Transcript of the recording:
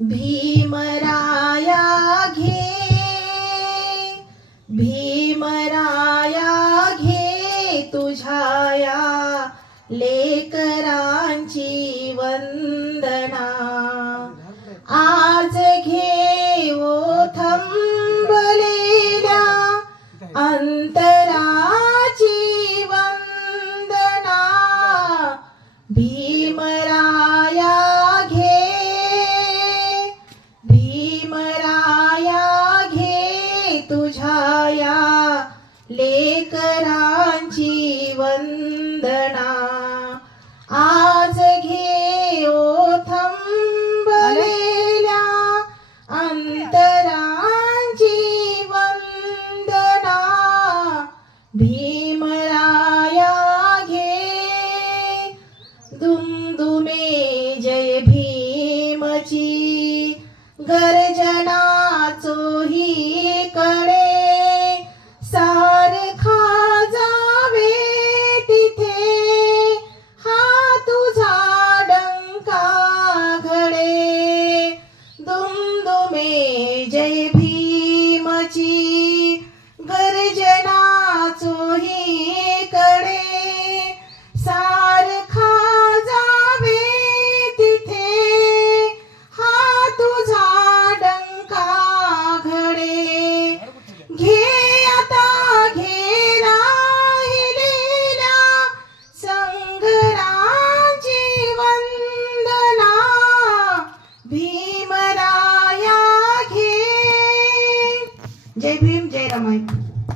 भीमराया घे भीमराया घे तुझ्या लेकरांची वंदना. आज घे ओ थंबलेल्या अंतराची वंदना. भी घे तुझ्या लेकरांची वंदना. आज घे ओ थंबलेल्या अंतरांची वंदना. भीमराया घे दुमदुमे जय भीमची गर्जना. तुम्ही जय भी जय भीम जय रमाई.